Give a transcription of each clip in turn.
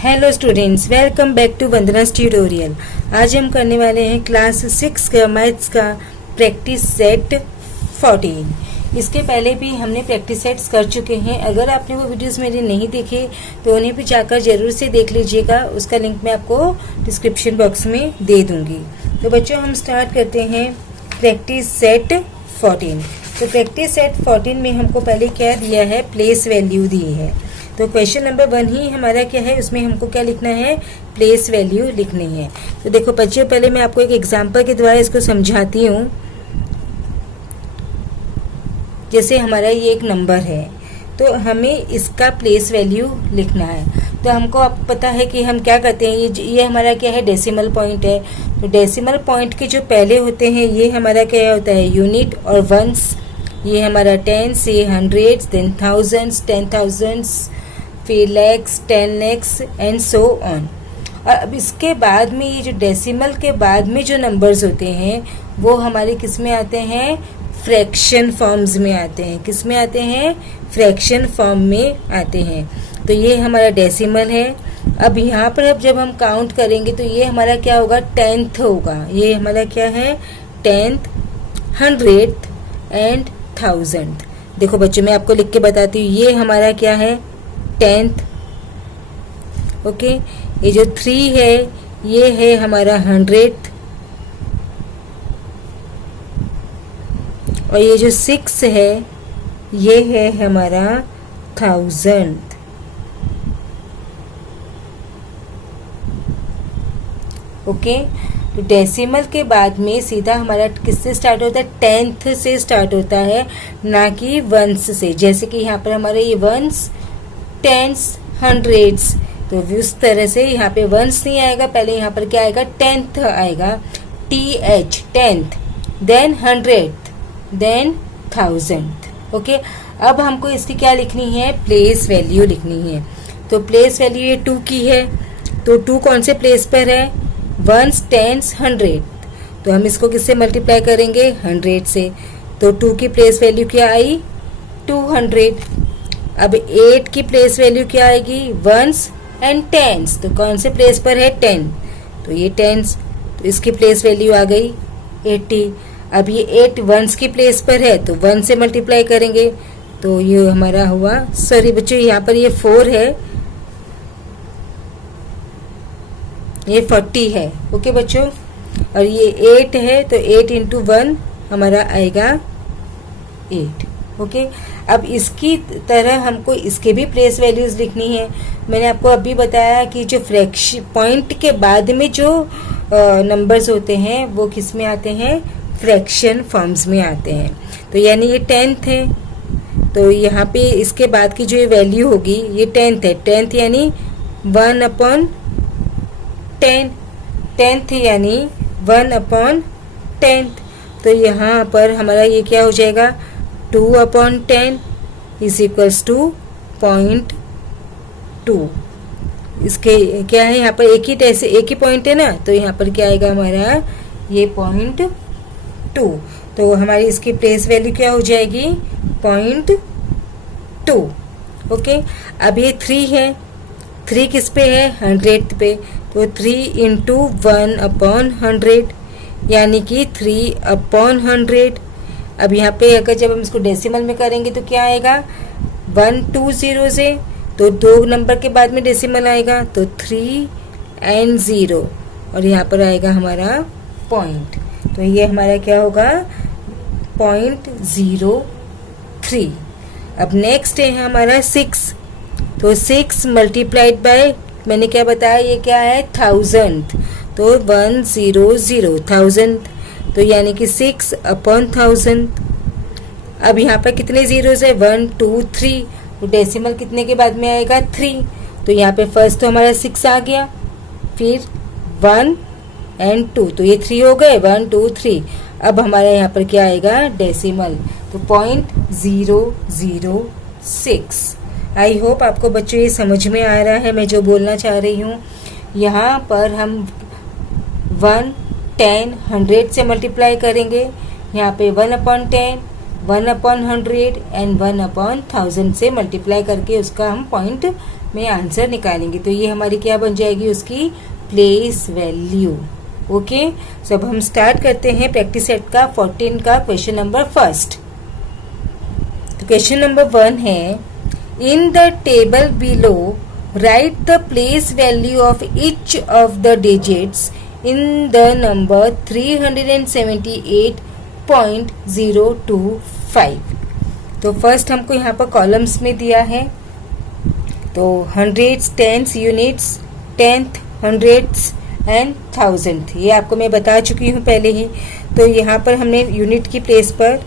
Hello students, welcome back to Vandana's tutorial. आज हम करने वाले हैं क्लास 6 का मैथ्स का प्रैक्टिस सेट 14। इसके पहले भी हमने प्रैक्टिस सेट्स कर चुके हैं। अगर आपने वो वीडियोस मेरे नहीं देखे तो उन्हें भी जाकर जरूर से देख लीजिएगा। उसका लिंक मैं आपको डिस्क्रिप्शन बॉक्स में दे दूंगी। तो बच्चों, हम स्टार्ट करते हैं प्रैक्टिस सेट 14। तो प्रैक्टिस सेट 14 में हमको पहले क्या दिया है, प्लेस वैल्यू दी है। तो क्वेश्चन नंबर 1 ही हमारा क्या है, उसमें हमको क्या लिखना है, प्लेस वैल्यू लिखनी है। तो देखो बच्चों, पहले मैं आपको एक एग्जांपल के द्वारा इसको समझाती हूँ। जैसे हमारा ये एक नंबर है, तो हमें इसका प्लेस वैल्यू लिखना है। तो हमको अब पता है कि हम क्या करते हैं, ये हमारा क्या है, डेसिमल पॉइंट है। तो डेसिमल पॉइंट के जो पहले होते हैं ये हमारा क्या होता है, यूनिट और वंस। ये हमारा टेंस, ये हंड्रेड्स, देन थाउजेंड्स, 10,000, फिर lakhs, 10 lakhs and so on. और अब इसके बाद में ये जो डेसिमल के बाद में जो नंबर्स होते हैं वो हमारे किस में आते हैं, फ्रैक्शन फॉर्म्स में आते हैं। किस में आते हैं, फ्रैक्शन फॉर्म में आते हैं। तो ये हमारा डेसिमल है। अब यहाँ पर अब जब हम काउंट करेंगे तो ये हमारा क्या होगा, 10th होगा। ये हमारा क्या है, 10th, 100th एंड 1000। देखो बच्चों, मैं आपको लिख के बताती हूँ। ये हमारा क्या है, 10th। ओके, ये जो 3 है ये है हमारा 100th, और ये जो 6 है ये है हमारा 1000। ओके, तो डेसिमल के बाद में सीधा हमारा किससे स्टार्ट होता है, 10th से स्टार्ट होता है, ना कि वंस से। जैसे कि यहाँ पर हमारे ये वंस, टेंस, हंड्रेड्स, तो उस तरह से यहाँ पे वंस नहीं आएगा, पहले यहाँ पर क्या आएगा, 10th आएगा, TH, 10th, then 100th, then 1000। Okay, अब हमको इसकी क्या लिखनी है, प्लेस वैल्यू लिखनी है। तो प्लेस वैल्यू ये 2 की है। तो 2 कौन से प्लेस पर है, वंस, टेंस, 100। तो हम इसको किससे मल्टीप्लाई करेंगे, 100 से। तो 2 की प्लेस वैल्यू क्या आई, 200। अब 8 की प्लेस वैल्यू क्या आएगी, वंस एंड टेंस। तो कौन से प्लेस पर है, 10। तो ये टेंस, तो इसकी प्लेस वैल्यू आ गई 80। अब ये 8 वंस की प्लेस पर है तो 1 से मल्टीप्लाई करेंगे। तो ये हमारा हुआ, सॉरी बच्चों, यहाँ पर ये 4 है, ये 40 है। ओके बच्चों, और ये 8 है, तो 8 इंटू 1 हमारा आएगा 8। ओके, अब इसकी तरह हमको इसके भी प्लेस वैल्यूज लिखनी है। मैंने आपको अभी बताया कि जो फ्रैक्शन पॉइंट के बाद में जो नंबर्स होते हैं वो किस में आते हैं, फ्रैक्शन फॉर्म्स में आते हैं। तो यानी ये 10th है, तो यहाँ पे इसके बाद की जो वैल्यू होगी ये 10th है। 10th यानी 1/10, 10th यानी 1/10। तो यहाँ पर हमारा ये क्या हो जाएगा, 2/10 इज इक्वल्स टू 0.2। इसके क्या है, यहाँ पर एक ही पॉइंट है ना, तो यहाँ पर क्या आएगा हमारा, ये 0.2। तो हमारी इसकी प्लेस वैल्यू क्या हो जाएगी, 0.2। ओके, अब ये 3 है, 3 किस पे है, 100th पे। तो 3 इंटू 1/100 यानी कि 3/100। अब यहाँ पे अगर जब हम इसको डेसिमल में करेंगे तो क्या आएगा, 120 से, तो 2 नंबर के बाद में डेसिमल आएगा, तो 3 and 0, और यहाँ पर आएगा हमारा पॉइंट। तो ये हमारा क्या होगा, 0.03। अब नेक्स्ट है हमारा 6। तो 6 मल्टीप्लाइड बाय, मैंने क्या बताया, ये क्या है, 1000। तो 100, 1000, तो यानी कि 6/1000। अब यहाँ पर कितने जीरोज है, 1 2 3। तो डेसिमल कितने के बाद में आएगा, 3। तो यहाँ पे फर्स्ट तो हमारा 6 आ गया, फिर 1 and 2, तो ये 3 हो गए, 1 2 3। अब हमारा यहाँ पर क्या आएगा, डेसिमल, तो 0.006। आई होप आपको बच्चों ये समझ में आ रहा है मैं जो बोलना चाह रही हूँ। यहाँ पर हम 1 10 100 से मल्टीप्लाई करेंगे, यहाँ पे 1/10, 1/100 एंड 1/1000 से मल्टीप्लाई करके उसका हम पॉइंट में आंसर निकालेंगे। तो ये हमारी क्या बन जाएगी, उसकी प्लेस वैल्यू। ओके, सो अब हम स्टार्ट करते हैं प्रैक्टिस सेट का 14 का क्वेश्चन नंबर फर्स्ट। तो क्वेश्चन नंबर 1 है, in the table below right the place value of each of the digits in the number 378.025। तो फर्स्ट हमको यहाँ पर कॉलम्स में दिया है, तो hundreds, tens, units, tenth, hundreds and thousand, ये आपको मैं बता चुकी हूँ पहले ही। तो यहाँ पर हमने यूनिट की प्लेस पर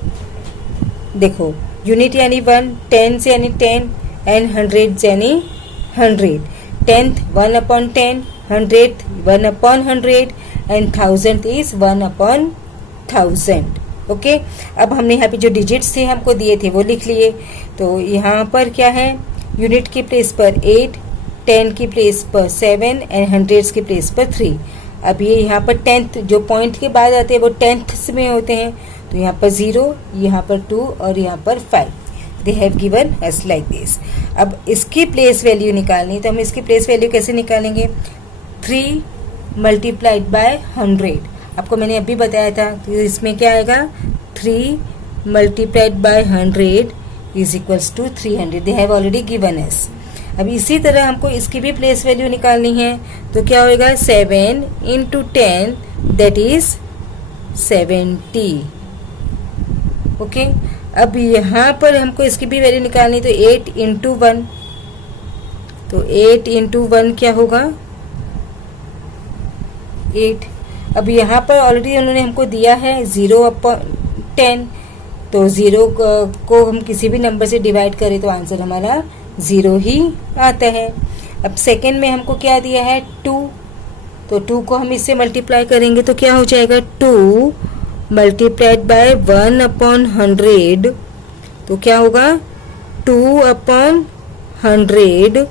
देखो, यूनिट यानी 1, टेंस यानी 10 एंड हंड्रेड्स यानी 100। Tenth 1/10, hundred 1/100 and thousand is 1/1000। Okay, अब हमने यहाँ पे जो डिजिट्स थे हमको दिए थे वो लिख लिए। तो यहाँ पर क्या है, यूनिट की प्लेस पर 8, 10 की प्लेस पर 7 एंड हंड्रेड्स की प्लेस पर 3। अब ये यहाँ पर टेंथ जो पॉइंट के बाद आते हैं वो टेंथ में होते हैं, तो यहाँ पर 0, यहाँ पर 2 और यहाँ पर 5। They have given us like this. अब इसकी प्लेस वैल्यू निकालनी, तो हम इसकी प्लेस वैल्यू कैसे निकालेंगे, 3 मल्टीप्लाइड बाय 100। आपको मैंने अभी बताया था, तो इसमें क्या आएगा, 3 multiplied by 100 is equals to 300। They have already given us. अब इसी तरह हमको इसकी भी प्लेस वैल्यू निकालनी है, तो क्या होगा, 7 इंटू 10 दैट इज 70। ओके, अब यहाँ पर हमको इसकी भी वैल्यू निकालनी, तो 8 इंटू 1, तो 8 इंटू 1 क्या होगा, 8। अब यहाँ पर ऑलरेडी उन्होंने हमको दिया है 0/10, तो 0 को हम किसी भी नंबर से डिवाइड करें तो आंसर हमारा 0 ही आता है। अब सेकेंड में हमको क्या दिया है, 2, तो 2 को हम इससे मल्टीप्लाई करेंगे तो क्या हो जाएगा, 2 मल्टीप्लाइड बाय 1/100, तो क्या होगा 2/100,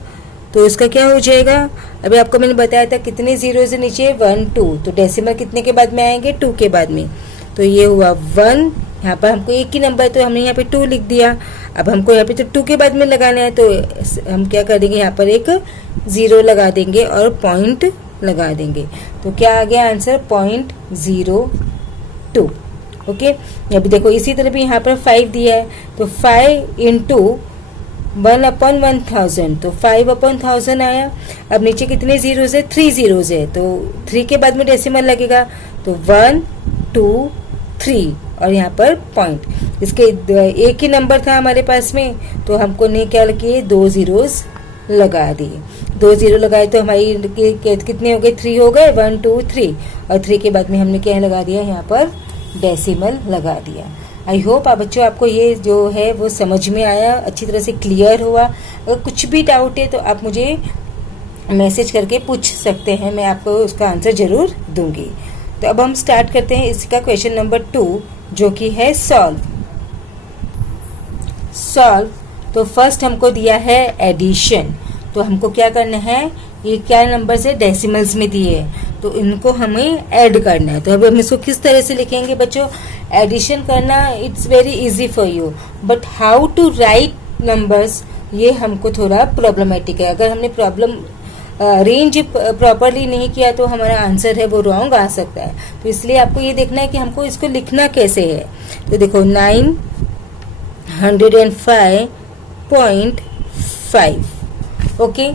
तो इसका क्या हो जाएगा। अभी आपको मैंने बताया था कितने जीरो से नीचे 1 2, तो डेसिमल कितने के बाद में आएंगे, 2 के बाद में। तो ये हुआ 1, यहाँ पर हमको एक ही नंबर, तो हमने यहाँ पे 2 लिख दिया। अब हमको यहाँ पे तो 2 के बाद में लगाना है, तो हम क्या कर देंगे, यहाँ पर एक 0 लगा देंगे और पॉइंट लगा देंगे। तो क्या आ गया आंसर, 0.02। ओके, अभी देखो इसी तरह भी यहाँ पर 5 दिया है, तो 5 इंटू 1/1000, तो 5/1000 आया। अब नीचे कितने जीरोज है, 3 जीरोज है, तो 3 के बाद में डेसिमल लगेगा, तो 1 2 3 और यहाँ पर पॉइंट। इसके एक ही नंबर था हमारे पास में, तो हमको ने क्या किए, 2 जीरोज लगा दिए। 2 जीरो लगाए तो हमारी कितने हो गए, 3 हो गए, 1 2 3, और 3 के बाद में हमने क्या लगा दिया, यहाँ पर डेसिमल लगा दिया। आई होप आप बच्चों आपको ये जो है वो समझ में आया, अच्छी तरह से क्लियर हुआ। अगर कुछ भी डाउट है तो आप मुझे मैसेज करके पूछ सकते हैं, मैं आपको उसका आंसर जरूर दूंगी। तो अब हम स्टार्ट करते हैं इसका क्वेश्चन नंबर 2, जो कि है सॉल्व। तो फर्स्ट हमको दिया है एडिशन, तो हमको क्या करना है, ये क्या नंबर से डेसिमल्स में दिए हैं, तो इनको हमें ऐड करना है। तो अब हम इसको किस तरह से लिखेंगे बच्चों, एडिशन करना it's very easy for you, but how to write numbers ये हमको थोड़ा प्रॉब्लमेटिक है। अगर हमने रेंज प्रॉपरली नहीं किया तो हमारा आंसर है वो रॉन्ग आ सकता है। तो इसलिए आपको ये देखना है कि हमको इसको लिखना कैसे है। तो देखो 905.5। ओके,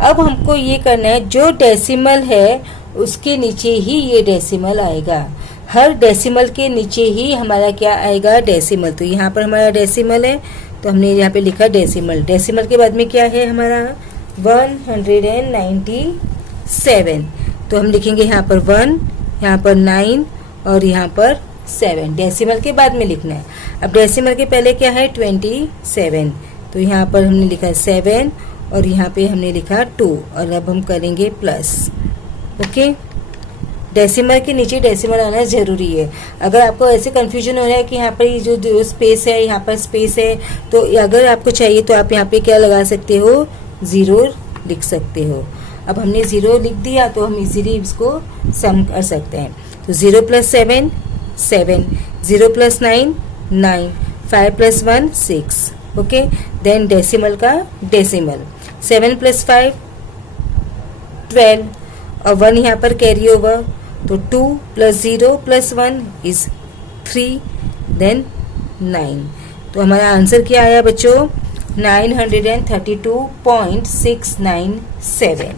अब हमको ये करना है, जो डेसिमल है उसके नीचे ही ये डेसिमल आएगा, हर डेसिमल के नीचे ही हमारा क्या आएगा, डेसिमल। तो यहाँ पर हमारा डेसिमल है, तो हमने यहाँ पे लिखा डेसिमल। डेसिमल के बाद में क्या है हमारा 197, तो हम लिखेंगे यहाँ पर 1, यहाँ पर 9 और यहाँ पर 7। डेसिमल के बाद में लिखना है। अब डेसिमल के पहले क्या है 27, तो यहाँ पर हमने लिखा 7 और यहाँ पे हमने लिखा 2, और अब हम करेंगे प्लस। ओके, डेसिमल के नीचे डेसिमल आना जरूरी है। अगर आपको ऐसे कंफ्यूजन हो रहा है कि यहाँ पर ये जो स्पेस है, यहाँ पर स्पेस है, तो अगर आपको चाहिए तो आप यहाँ पे क्या लगा सकते हो, 0 लिख सकते हो। अब हमने 0 लिख दिया तो हम इजीली इसको सम कर सकते हैं। तो 0 + 7 7, 0 + 9 9, 5 + 1 6, ओके। देन डेसिमल का डेसिमल 7 + 5 12 और 1 यहाँ पर कैरी ओवर, तो 2 + 0 + 1 इज 3, देन 9। तो हमारा आंसर क्या आया बच्चों? 932.697।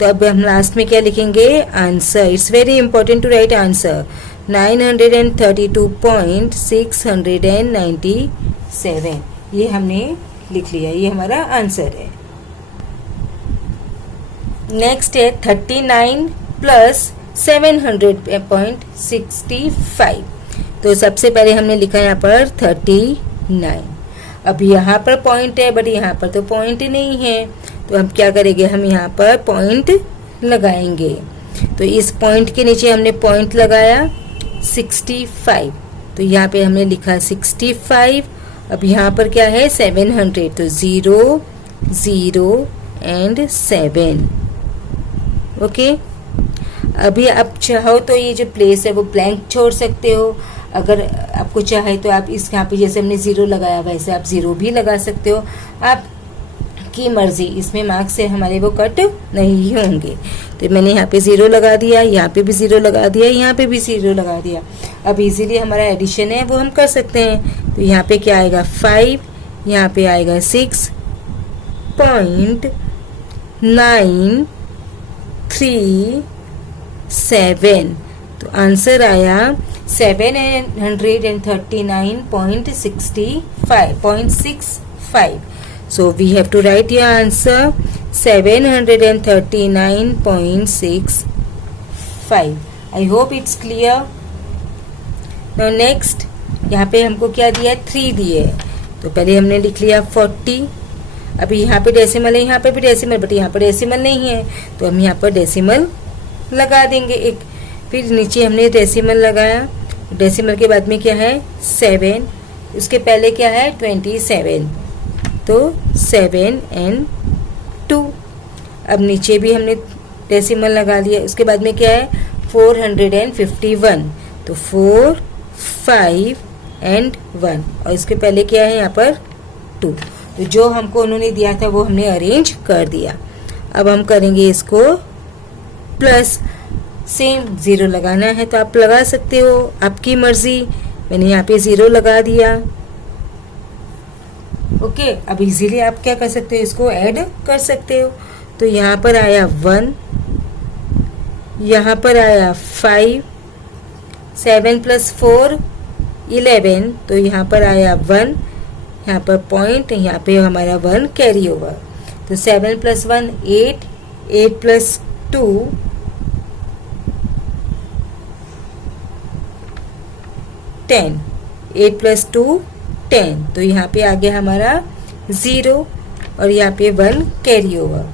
तो अब हम लास्ट में क्या लिखेंगे? Answer. It's very important to write answer. 932.697 ये हमने लिख लिया, ये हमारा आंसर है। नेक्स्ट है 39 + 700.65। तो सबसे पहले हमने लिखा यहाँ पर 39। अब यहाँ पर पॉइंट है बट यहाँ पर तो पॉइंट नहीं है, तो हम क्या करेंगे? हम यहाँ पर पॉइंट लगाएंगे। तो इस पॉइंट के नीचे हमने पॉइंट लगाया 65, तो यहाँ पे हमने लिखा 65। अब यहाँ पर क्या है? 700, तो 0 0 एंड 7, ओके। अभी आप चाहो तो ये जो प्लेस है वो ब्लैंक छोड़ सकते हो। अगर आपको चाहे तो आप इस यहाँ पे जैसे हमने 0 लगाया वैसे आप 0 भी लगा सकते हो, आपकी मर्जी। इसमें मार्क्स से हमारे वो कट नहीं होंगे। तो मैंने यहाँ पे 0 लगा दिया, यहाँ पे भी 0 लगा दिया, यहाँ पे भी 0 लगा दिया। अब इजीली हमारा एडिशन है वो हम कर सकते हैं। तो यहाँ पे क्या आएगा? 5, यहाँ पे आएगा 6.937। तो आंसर आया 739.65. So we have to write your answer 739.65. I hope it's clear. Now next, यहाँ पे हमको क्या दिया है? 3 दिए है। तो पहले हमने लिख लिया 40। अभी यहाँ पे डेसिमल है, यहाँ पे भी डेसिमल, बट यहाँ पर डेसिमल नहीं है, तो हम यहाँ पर डेसिमल लगा देंगे एक। फिर नीचे हमने डेसिमल लगाया, डेसिमल के बाद में क्या है? 7, उसके पहले क्या है? 27, तो 7 and 2। अब नीचे भी हमने डेसिमल लगा दिया, उसके बाद में क्या है? 451, तो 4 5 and 1, और इसके पहले क्या है? यहाँ पर 2। तो जो हमको उन्होंने दिया था वो हमने अरेंज कर दिया। अब हम करेंगे इसको प्लस। सेम 0 लगाना है तो आप लगा सकते हो, आपकी मर्जी। मैंने यहाँ पे 0 लगा दिया, ओके। अब इजीली आप क्या कर सकते हो? इसको ऐड कर सकते हो। तो यहाँ पर आया 1, यहाँ पर आया 5, 7 + 4 11, तो यहाँ पर आया 1, यहाँ पर पॉइंट, यहाँ पे हमारा 1 कैरी ओवर। तो 7 + 1 8, 8 + 2 10, 8 + 2 10, तो यहाँ पे आ गया हमारा 0 और यहाँ पे 1 कैरी ओवर।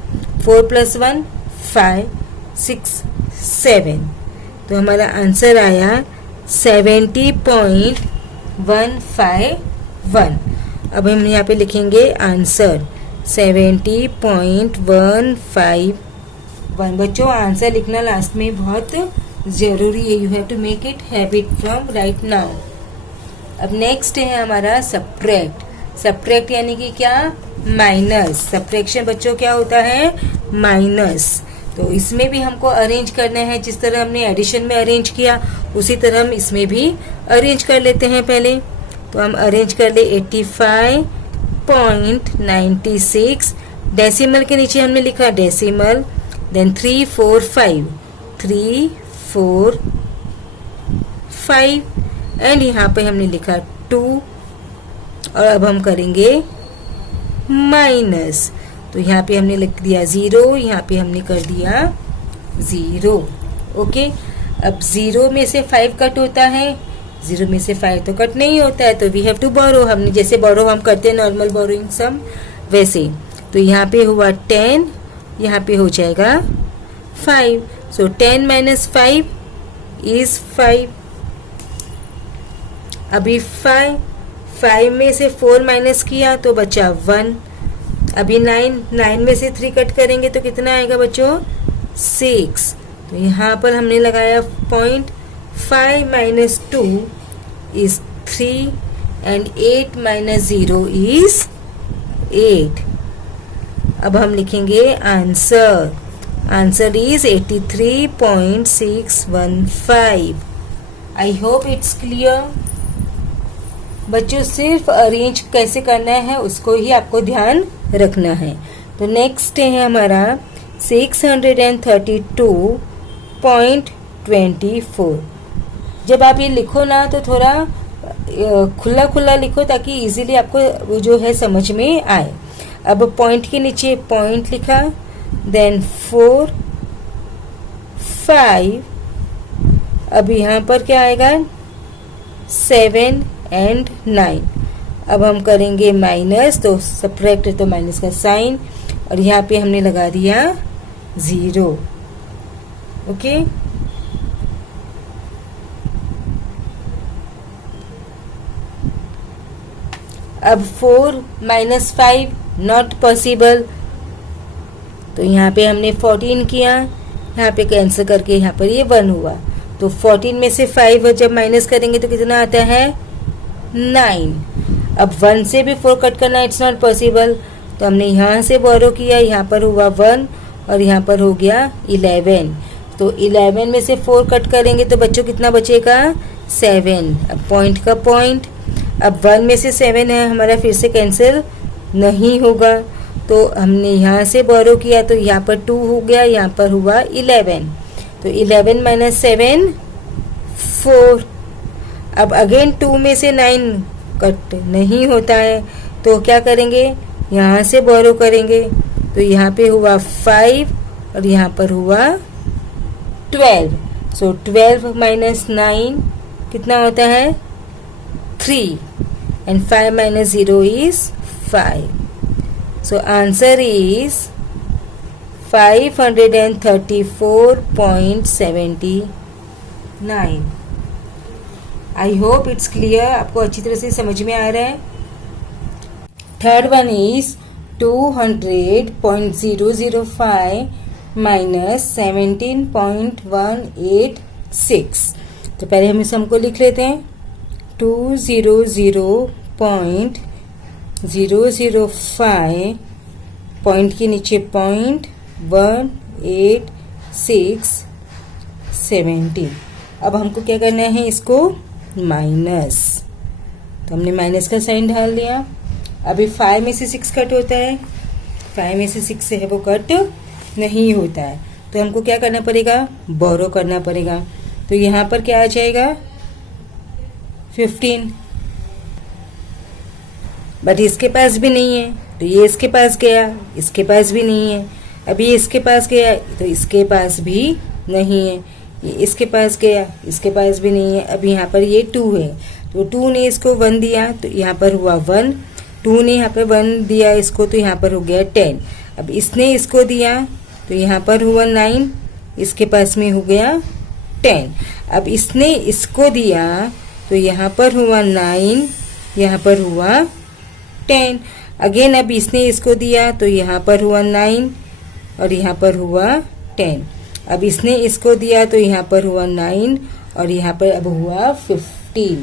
4 + 1 5 6 7, तो हमारा आंसर आया 70.151। अब हम यहाँ पे लिखेंगे आंसर 70.151। बच्चों आंसर लिखना लास्ट में बहुत जरूरी है। You have to make it habit from right now. अब नेक्स्ट है हमारा सब्ट्रैक्ट। सब्ट्रैक्ट यानी कि क्या? माइनस। सब्ट्रैक्शन बच्चों क्या होता है? माइनस। तो इसमें भी हमको अरेंज करना है, जिस तरह हमने एडिशन में अरेंज किया उसी तरह हम इसमें भी अरेंज कर लेते हैं। पहले तो हम अरेंज कर ले 85.96। डेसिमल के नीचे हमने लिखा डेसिमल, देन 3 4 5 3 4 5 एंड यहाँ पे हमने लिखा 2। और अब हम करेंगे माइनस, तो यहाँ पे हमने लिख दिया 0, यहाँ पे हमने कर दिया 0, ओके। अब 0 में से 5 कट होता है, 0 में से 5 तो कट नहीं होता है, तो वी हैव टू बोरो। हमने जैसे बोरो हम करते हैं नॉर्मल बोरोइंग सम, वैसे। तो यहाँ पे हुआ 10, यहाँ पे हो जाएगा 5। सो 10 - 5 इज 5। अभी 5 में से 4 माइनस किया तो बचा 1। अभी 9 में से 3 कट करेंगे तो कितना आएगा बच्चों? 6। तो यहाँ पर हमने लगाया point. 5 - 2 is 3 and 8 minus 0 is 8. अब हम लिखेंगे answer. Answer is 83.615. I hope it's clear. बच्चों सिर्फ अरेंज कैसे करना है उसको ही आपको ध्यान रखना है. तो नेक्स्ट है हमारा 632.24. जब आप ये लिखो ना तो थोड़ा खुला खुला लिखो ताकि इजीली आपको जो है समझ में आए. अब पॉइंट के नीचे पॉइंट लिखा, देन 4 5. अब यहाँ पर क्या आएगा 7 एंड 9. अब हम करेंगे माइनस, तो सब्ट्रैक्ट तो माइनस का साइन, और यहाँ पे हमने लगा दिया 0. ओके. अब 4 minus 5 नॉट पॉसिबल, तो यहाँ पे हमने 14 किया, यहाँ पे कैंसिल करके यहाँ पर ये 1 हुआ. तो 14 में से 5 जब माइनस करेंगे तो कितना आता है 9. अब 1 से भी 4 कट करना इट्स नॉट पॉसिबल, तो हमने यहाँ से बोरो किया, यहाँ पर हुआ 1 और यहाँ पर हो गया 11. तो 11 में से 4 कट करेंगे तो बच्चों कितना बचेगा 7. अब पॉइंट का पॉइंट. अब 1 में से 7 है हमारा, फिर से कैंसिल नहीं होगा, तो हमने यहाँ से बोरो किया, तो यहाँ पर 2 हो गया, यहाँ पर हुआ 11. तो 11 माइनस 7 4. अब अगेन 2 में से 9 कट नहीं होता है, तो क्या करेंगे यहाँ से बोरो करेंगे, तो यहाँ पे हुआ 5 और यहाँ पर हुआ 12. सो 12 माइनस 9 कितना होता है 3, and 5 minus 0 is 5. So answer is 534.79. I hope it's clear. आपको अच्छी तरह से समझ में आ रहा है. Third one is 200.005 minus 17.186. तो पहले हम इस हमको लिख लेते हैं. 200.005 पॉइंट के नीचे पॉइंट 18617. अब हमको क्या करना है इसको माइनस, तो हमने माइनस का साइन डाल दिया. अभी 5 में से 6 कट होता है, 5 में से 6 है वो कट नहीं होता है, तो हमको क्या करना पड़ेगा बोरो करना पड़ेगा. तो यहाँ पर क्या आ जाएगा 15. बट इसके पास भी नहीं है, तो ये इसके पास गया, इसके पास भी नहीं है. अभी इसके पास गया तो इसके पास भी नहीं है, ये इसके पास गया, इसके पास भी नहीं है. अभी यहाँ पर ये 2 है, तो 2 ने इसको 1 दिया, तो यहाँ पर हुआ 1. 2 ने यहाँ पर 1 दिया इसको, तो यहाँ पर हो गया 10. अब इसने इसको दिया, तो यहाँ पर हुआ 9, इसके पास में हो गया 10. अब इसने इसको दिया, तो यहाँ पर हुआ 9, यहाँ पर हुआ 10. अगेन अब इसने इसको दिया, तो यहाँ पर हुआ 9 और यहाँ पर हुआ 10. अब इसने इसको दिया, तो यहाँ पर हुआ 9 और यहाँ पर अब हुआ 15.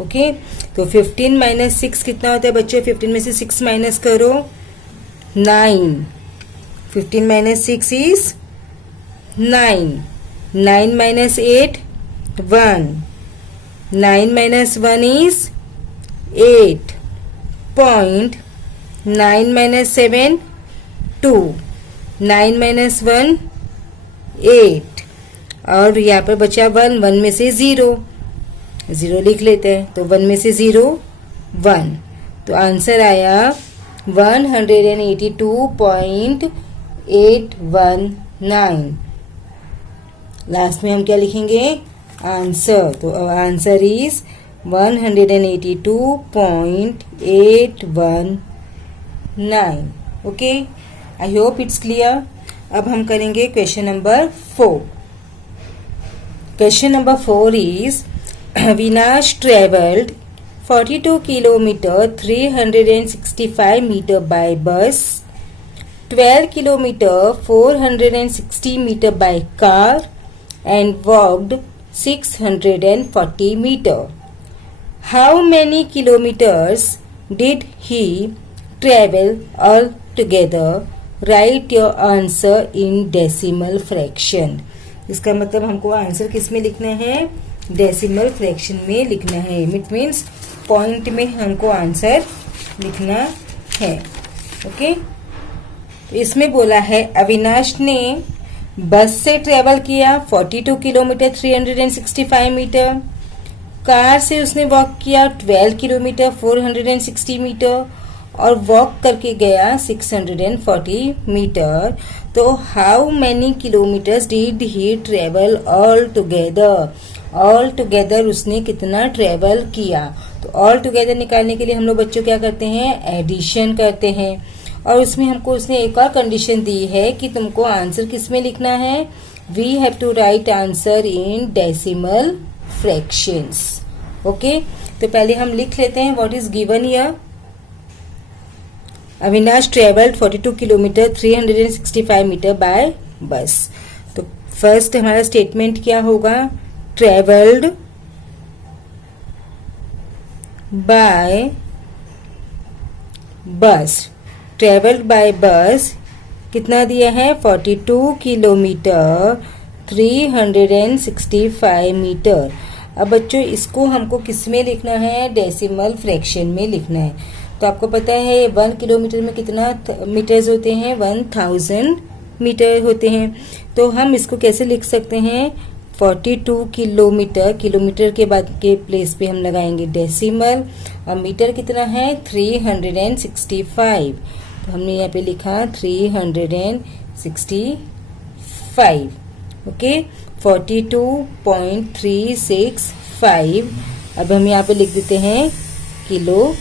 ओके. तो 15 माइनस 6 कितना होता है बच्चों? 15 में से 6 माइनस करो 9. 15 minus 6 is 9. 9 minus 8 1. 9 minus 1 is 8. Point 9 minus 7 2. 9 minus 1 8. और यहाँ पर बचा 1. 1 में से 0 लिख लेते हैं, तो 1 में से 0 1. तो आंसर आया 182.819. लास्ट में हम क्या लिखेंगे आंसर. तो answer is 182.819. Okay. I hope it's clear. अब हम करेंगे question number 4. Question number 4 is विनाश ट्रेवल्ड 42 किलोमीटर 365 मीटर बाय बस, 12 kilometer 460 meter by car and walked 640 meter. How many kilometres did he travel all together, right your answer in decimal fraction. इसका मतलब हमको answer किस में लिखना है, decimal fraction में लिखना है। इट मीन्स पॉइंट में हमको आंसर लिखना है। ओके, तो इसमें बोला है अविनाश ने बस से ट्रेवल किया 42 किलोमीटर 365 मीटर, कार से उसने वॉक किया 12 किलोमीटर 460 मीटर और वॉक करके गया 640 मीटर। तो how many kilometres did he travel all together, all together उसने कितना ट्रेवल किया। तो ऑल टुगेदर निकालने के लिए हम लोग बच्चों क्या करते हैं, एडिशन करते हैं। और उसमें हमको उसने एक और कंडीशन दी है कि तुमको आंसर किस में लिखना है, we have to write answer in decimal fractions. Okay, तो पहले हम लिख लेते हैं what is given here. Avinash travelled 42 kilometre 365 metre by bus. तो फर्स्ट हमारा स्टेटमेंट क्या होगा, travelled by bus. Travelled by bus कितना दिया है, 42 किलोमीटर 365 मीटर। अब बच्चों इसको हमको किस में लिखना है, डेसिमल फ्रैक्शन में लिखना है। तो आपको पता है 1 किलोमीटर में कितना मीटर्स होते हैं, 1000 मीटर होते हैं। तो हम इसको कैसे लिख सकते हैं, 42 किलोमीटर, किलोमीटर के बाद के प्लेस पे हम लगाएंगे डेसिमल, और मीटर कितना है 365। तो हमने यहाँ पे लिखा 365। ओके, 42.365। अब हम यहाँ पे लिख देते हैं किलोमीटर।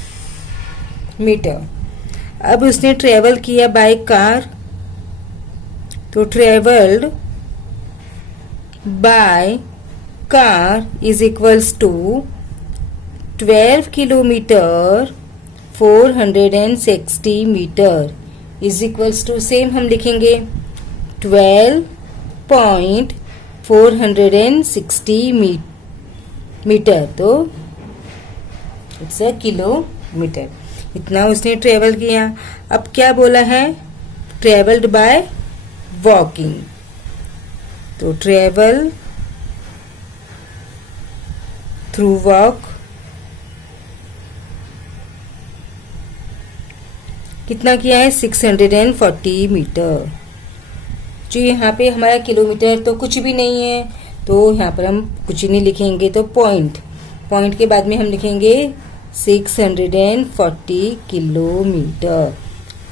अब उसने ट्रेवल किया बाय कार, तो travelled by car is equals to 12 kilometre 460 metre is equals to, same हम लिखेंगे 12.460 मीटर। तो इट्स अ किलोमीटर, इतना उसने ट्रेवल किया। अब क्या बोला है, ट्रेवल्ड बाय वॉकिंग, तो ट्रेवल थ्रू वॉक कितना किया है, 640 मीटर। जो यहाँ पे हमारा किलोमीटर तो कुछ भी नहीं है, तो यहाँ पर हम कुछ नहीं लिखेंगे। तो पॉइंट के बाद में हम लिखेंगे 640 किलोमीटर।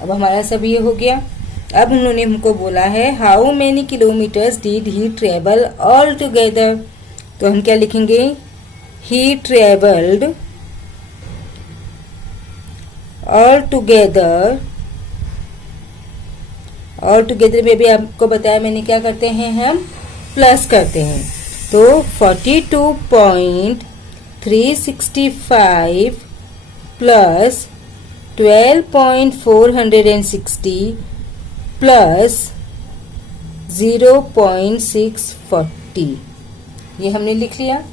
अब हमारा सब ये हो गया। अब उन्होंने हमको बोला है how many kilometres did he travel all together. तो हम क्या लिखेंगे, ही ट्रेवल्ड ऑल टुगेदर में भी आपको बताया मैंने, क्या करते हैं हम प्लस करते हैं। तो 42.365 प्लस 12.460 प्लस 0.640, ये हमने लिख लिया।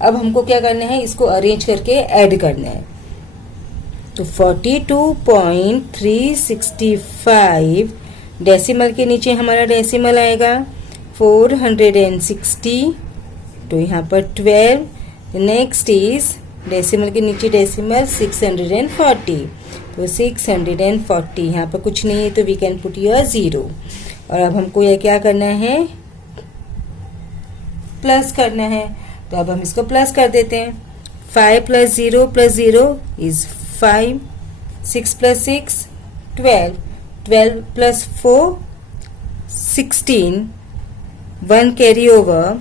अब हमको क्या करना है, इसको अरेंज करके ऐड करना है। तो 42.365 डेसिमल के नीचे हमारा डेसिमल आएगा 460, तो यहाँ पर 12। नेक्स्ट इज डेसिमल के नीचे डेसिमल 640, तो 640 यहाँ पर कुछ नहीं है, तो वी कैन पुट योर 0। और अब हमको यह क्या करना है, प्लस करना है। तो अब हम इसको प्लस कर देते हैं। 5 + 0 इज 5, 6 + 6 12, 12 + 4 16, 1 कैरी ओवर,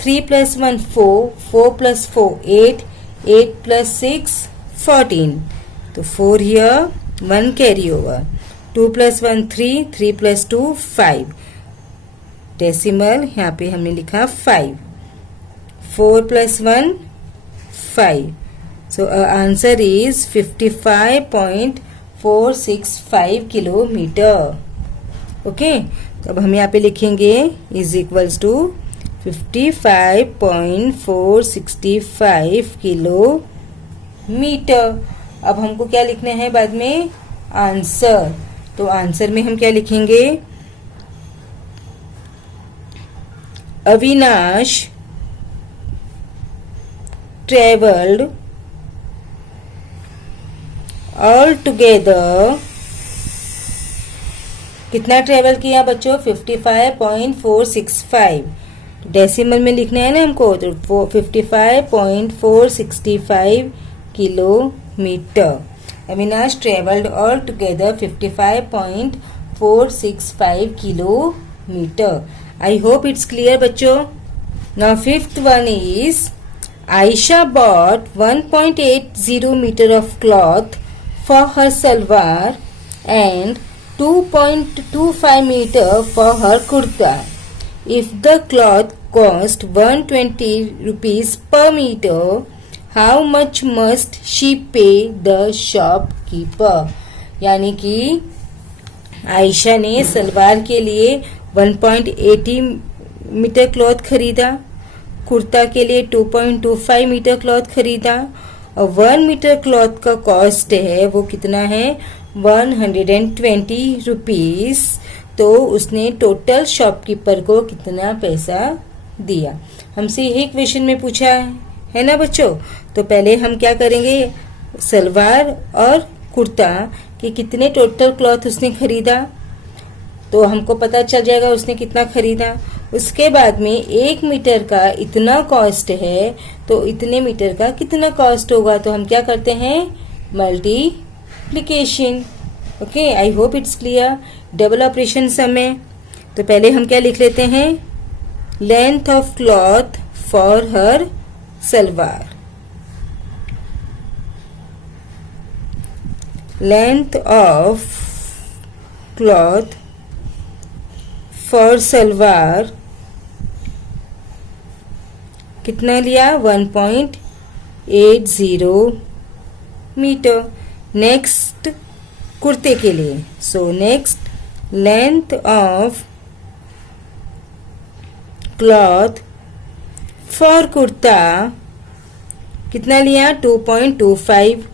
3 + 1 4, 4 + 4 8, 8 + 6 14, तो 4 here, 1 कैरी ओवर, 2 + 1 3, 3 + 2 5, डेसिमल यहाँ पे हमने लिखा 5, 4 + 1 5, so our answer is 55.465 kilometre. Okay, तो अब हम यहाँ पे लिखेंगे इज इक्वल्स टू 55.465 मीटर। अब हमको क्या लिखना है बाद में, आंसर। तो आंसर में हम क्या लिखेंगे, अविनाश ट्रेवल्ड ऑल टुगेदर, कितना ट्रेवल किया बच्चों, 55.465। डेसिमल में लिखना है ना हमको, तो 55.465 kilometre. Avinash travelled all together 55.465 kilometre. I hope it's clear बच्चों। Now fifth one is Aisha bought 1.80 meter of cloth for her salwar and 2.25 meter for her kurta. If the cloth cost 120 rupees per meter, how much must she pay the shopkeeper? यानी कि आयशा ने सलवार के लिए 1.80 metre cloth खरीदा, कुर्ता के लिए 2.25 metre cloth खरीदा, और 1 मीटर क्लॉथ का कॉस्ट है वो कितना है, 120 रुपीज। तो उसने टोटल शॉपकीपर को कितना पैसा दिया। हमसे यही क्वेश्चन में पूछा है ना बच्चों। तो पहले हम क्या करेंगे, सलवार और कुर्ता के कितने टोटल क्लॉथ उसने खरीदा, तो हमको पता चल जाएगा उसने कितना खरीदा। उसके बाद में 1 मीटर का इतना कॉस्ट है, तो इतने मीटर का कितना कॉस्ट होगा, तो हम क्या करते हैं, multiplication. Okay, I hope it's clear. Double operation समय, तो पहले हम क्या लिख लेते हैं, length of cloth for her salwar, length of cloth for salwar कितना लिया, 1.80 मीटर। नेक्स्ट कुर्ते के लिए, so next length of cloth for kurta कितना लिया, 2.25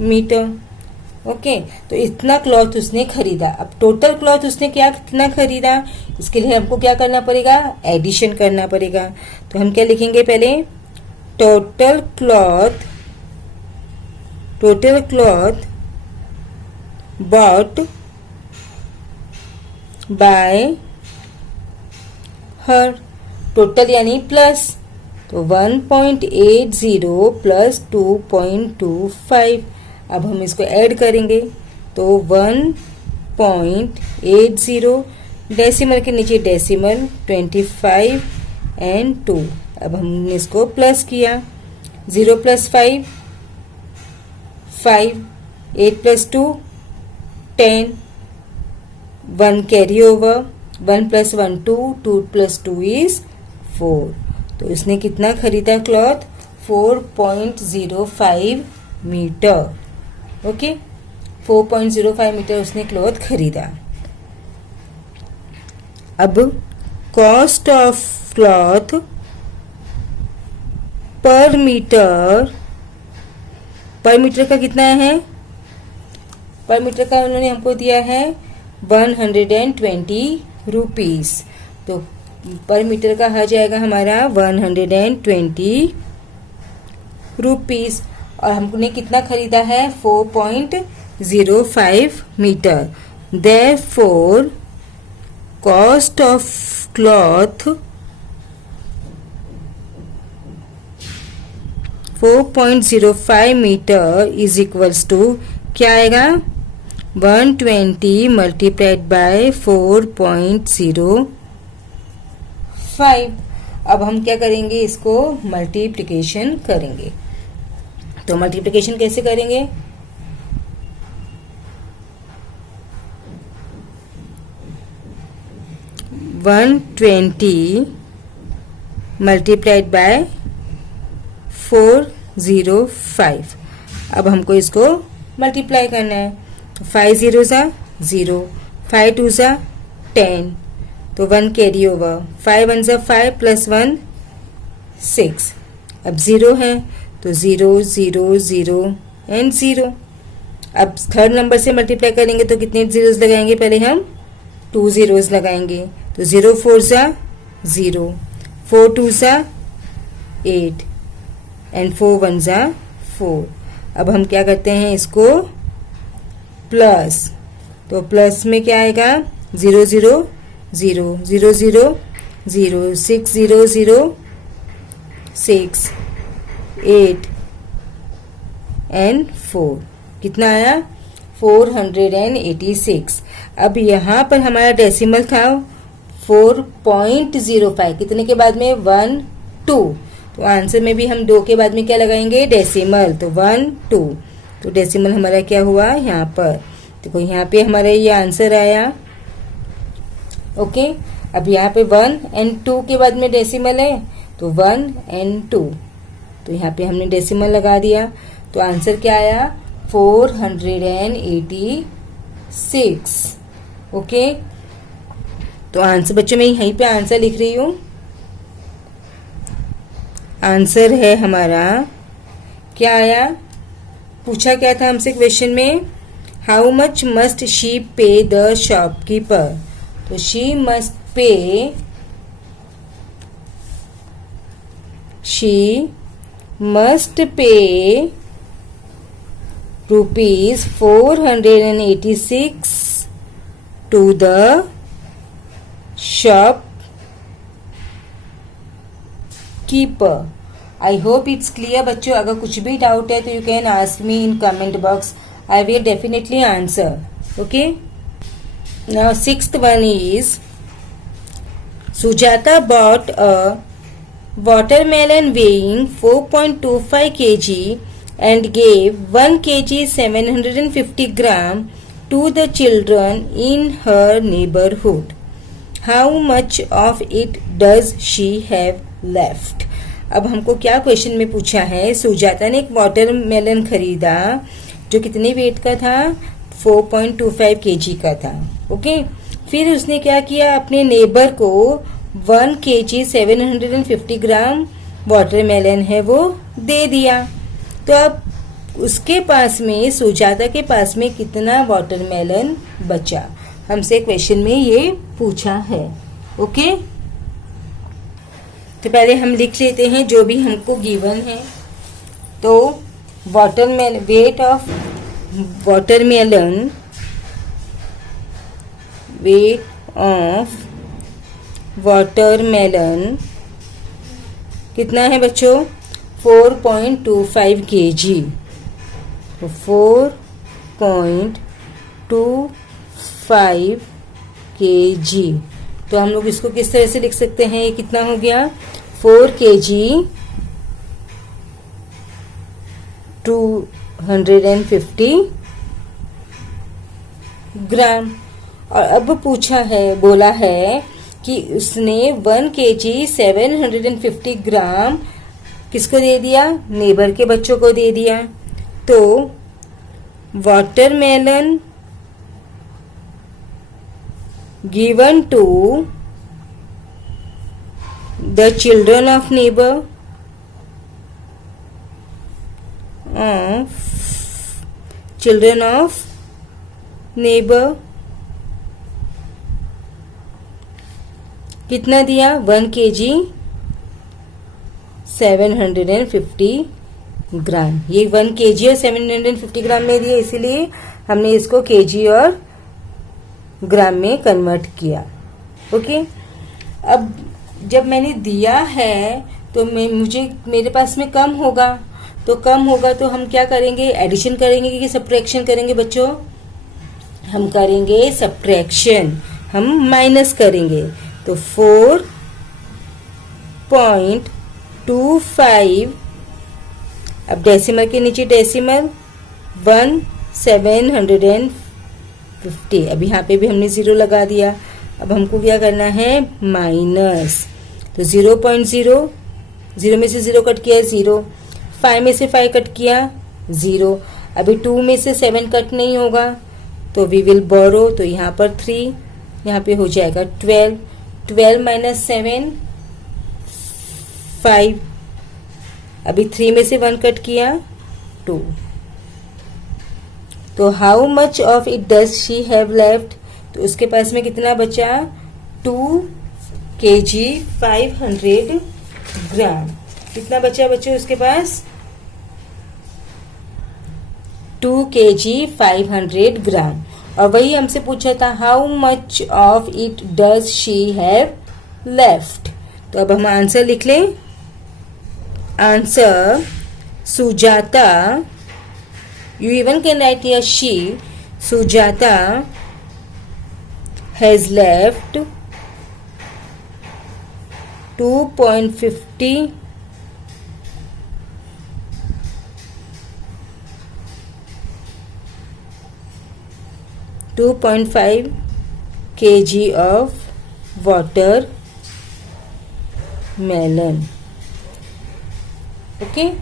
मीटर। ओके, तो इतना क्लॉथ उसने खरीदा। अब टोटल क्लॉथ उसने क्या कितना खरीदा, इसके लिए हमको क्या करना पड़ेगा, एडिशन करना पड़ेगा। तो हम क्या लिखेंगे, पहले total cloth bought by her, total यानी प्लस, तो 1.80 प्लस 2.25। अब हम इसको ऐड करेंगे, तो 1.80, डेसिमल के नीचे डेसिमल, 25 एंड 2। अब हमने इसको प्लस किया, 0 plus 5, 5, 8 plus 2, 10, 1 carry over, 1 plus 1 2, 2 plus 2 is 4। तो इसने कितना खरीदा क्लॉथ, 4.05 मीटर। ओके, 4.05 मीटर उसने क्लॉथ खरीदा। अब कॉस्ट ऑफ क्लॉथ पर मीटर का कितना है, पर मीटर का उन्होंने हमको दिया है 120 रुपीज। तो पर मीटर का आ जाएगा हमारा 120 रुपीज, और हमने कितना खरीदा है, 4.05 metre. Therefore cost of cloth 4.05 metre is equals to क्या आएगा, 120 मल्टीप्लाइड बाय 4.05। अब हम क्या करेंगे, इसको मल्टीप्लिकेशन करेंगे। तो मल्टीप्लिकेशन कैसे करेंगे, 120 मल्टीप्लाइड बाय 405। अब हमको इसको मल्टीप्लाई करना है, 5 0 ज़ा 0, 5 2 ज़ा 10, तो 1 कैरी ओवर, 5 1 ज़ा 5 प्लस 1 6, अब 0 है तो 0 0 0 एंड 0। अब थर्ड नंबर से मल्टीप्लाई करेंगे तो कितने जीरोस लगाएंगे, पहले हम 2 जीरोस लगाएंगे। तो 0 4 ज़ा 0, 4 2 ज़ा 8 एंड 4 1 ज़ा 4। अब हम क्या करते हैं, इसको प्लस, तो प्लस में क्या आएगा 0 0 0 0 0 0 6 0 0 6 8 एंड 4। कितना आया 486। अब यहाँ पर हमारा डेसिमल था 4.05, कितने के बाद में 1 2, तो आंसर में भी हम 2 के बाद में क्या लगाएंगे, डेसिमल, तो 1 2, तो डेसिमल हमारा क्या हुआ यहाँ पर, देखो यहाँ पे हमारा ये आंसर आया। ओके, अब यहाँ पे 1 एंड 2 के बाद में डेसिमल है तो 1 एंड 2, तो यहाँ पे हमने डेसिमल लगा दिया, तो आंसर क्या आया 486। ओके, तो आंसर बच्चों मैं यहीं पे आंसर लिख रही हूँ। आंसर है हमारा, क्या आया, पूछा क्या था हमसे क्वेश्चन में, हाउ मच मस्ट शी पे द शॉपकीपर, तो she must pay, she must pay rupees 486 to the shopkeeper। I hope it's clear बच्चों। अगर कुछ भी डाउट है तो you can ask me in comment box, I will definitely answer. Okay, now sixth one is, Sujata bought a watermelon weighing 4.25 kg and gave 1 kg 750 gram to the children in her neighborhood. How much of it does she have left? अब हमको क्या question में पूछा है, सुजाता ने एक watermelon खरीदा जो कितने वेट का था, 4.25 kg का था। ओके, फिर उसने क्या किया, अपने नेबर को 1 kg 750 ग्राम वाटरमेलन है वो दे दिया। तो अब उसके पास में, सुजाता के पास में कितना वाटरमेलन बचा, हमसे क्वेश्चन में ये पूछा है। ओके, तो पहले हम लिख लेते हैं जो भी हमको गिवन है। तो watermelon, weight of watermelon, weight of watermelon कितना है बच्चों, 4.25 kg, तो 4.25 kg। तो हम लोग इसको किस तरह से लिख सकते हैं, ये कितना हो गया, 4 kg 250 ग्राम। और अब पूछा है, बोला है कि उसने 1 kg 750 ग्राम किसको दे दिया, नेबर के बच्चों को दे दिया। तो watermelon given to the children of neighbour, children of neighbour कितना दिया, 1 kg 750 ग्राम। ये 1 kg और 750 ग्राम में दिया, इसीलिए हमने इसको kg और ग्राम में कन्वर्ट किया। ओके, अब जब मैंने दिया है तो मेरे पास में कम होगा, तो कम होगा तो हम क्या करेंगे, एडिशन करेंगे कि सब्ट्रैक्शन करेंगे बच्चों, हम करेंगे सब्ट्रैक्शन, हम माइनस करेंगे। तो 4.25, अब डेसिमल के नीचे डेसिमल 1 750, अब यहाँ पे भी हमने 0 लगा दिया। अब हमको क्या करना है, माइनस, तो 0.0, 0 में से 0 कट किया 0, 5 में से 5 कट किया 0, अभी 2 में से 7 कट नहीं होगा तो वी विल बोरो, तो यहाँ पर 3, यहाँ पे हो जाएगा 12, 12 माइनस 7 5, अभी 3 में से 1 कट किया 2। तो how much of it does she have left, तो उसके पास में कितना बचा 2 kg 500 ग्राम। कितना बचा बच्चों उसके पास 2 kg 500 ग्राम। और वही हमसे पूछा था how much of it does she have left. तो अब हम आंसर लिख लें। Answer Sujata, you even can write here she, Sujata has left 2.50 2.5 kg of watermelon. Okay,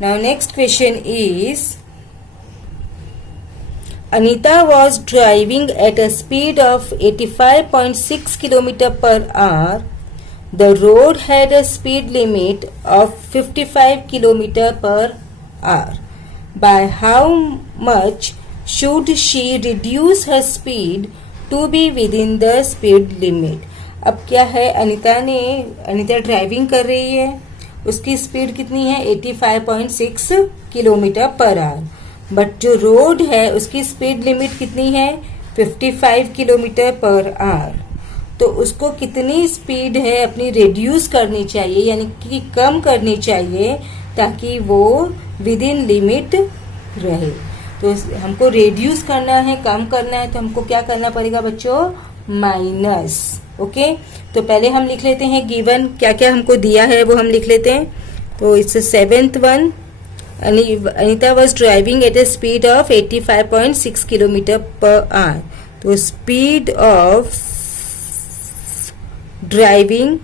now next question is, Anita was driving at a speed of 85.6 km per hour. The road had a speed limit of 55 km per hour. By how much should she reduce her speed to be within the speed limit? अब क्या है, Anita driving कर रही है, उसकी speed कितनी है 85.6 kilometre per hour, but जो रोड है उसकी स्पीड लिमिट कितनी है 55 किलोमीटर पर आवर। तो उसको कितनी स्पीड है अपनी रिड्यूस करनी चाहिए, यानी कि कम करनी चाहिए, ताकि वो विद इन लिमिट रहे। तो हमको रिड्यूस करना है, कम करना है, तो हमको क्या करना पड़ेगा बच्चों, माइनस। ओके, तो पहले हम लिख लेते हैं गिवन क्या क्या हमको दिया है वो हम लिख लेते हैं। तो it's 7th one, Anita was driving at a speed of 85.6 kilometre per hour. तो स्पीड ऑफ ड्राइविंग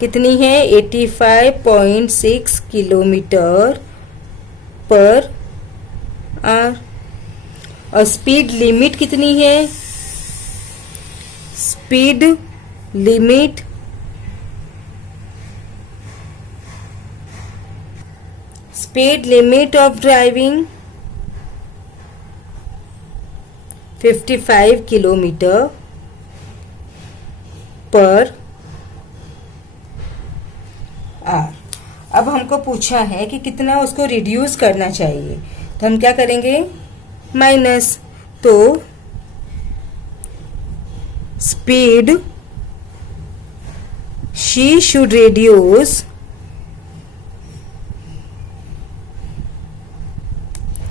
कितनी है 85.6 किलोमीटर पर आवर। और स्पीड लिमिट कितनी है, speed limit of driving 55 kilometre per hour. अब हमको पूछा है कि कितना उसको रिड्यूस करना चाहिए, तो हम क्या करेंगे, माइनस। तो स्पीड शी शुड रिड्यूस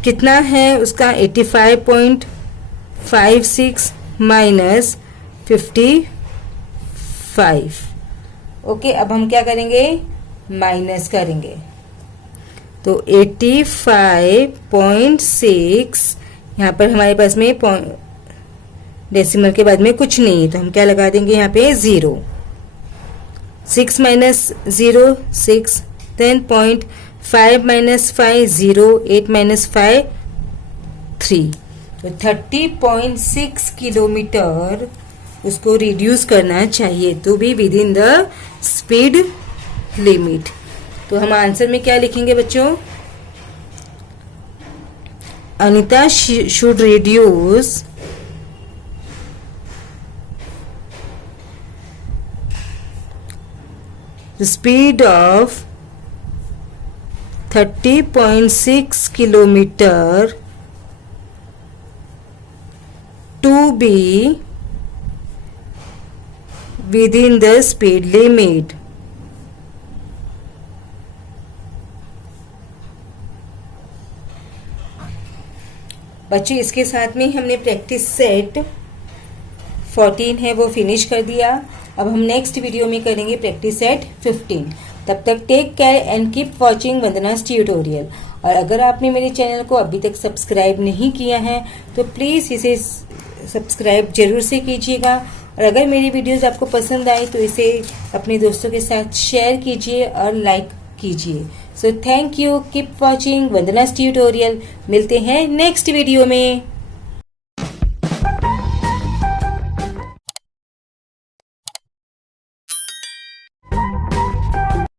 कितना है उसका 85.56 माइनस 55। ओके, अब हम क्या करेंगे, माइनस करेंगे। तो 85.6, यहाँ पर हमारे पास में डेसिमल के बाद में कुछ नहीं है, तो हम क्या लगा देंगे यहाँ पे 0। 6 माइनस 0 6, देन 5 माइनस 5 0, 8 माइनस 5 3। तो 30.6 किलोमीटर उसको रिड्यूस करना चाहिए, तो भी with in the speed limit. तो हम आंसर में क्या लिखेंगे बच्चों, Anita should reduce the speed of 30.6 kilometre to be within the speed limit। बच्चों इसके साथ में हमने प्रैक्टिस सेट 14 है वो फिनिश कर दिया। अब हम नेक्स्ट वीडियो में करेंगे प्रैक्टिस सेट 15। तब तक take care and keep watching Vandana's tutorial. और अगर आपने मेरे चैनल को अभी तक सब्सक्राइब नहीं किया है तो प्लीज़ इसे सब्सक्राइब जरूर से कीजिएगा। और अगर मेरी वीडियोस आपको पसंद आई तो इसे अपने दोस्तों के साथ शेयर कीजिए और लाइक कीजिए। So thank you, keep watching Vandana's tutorial. मिलते हैं नेक्स्ट वीडियो में।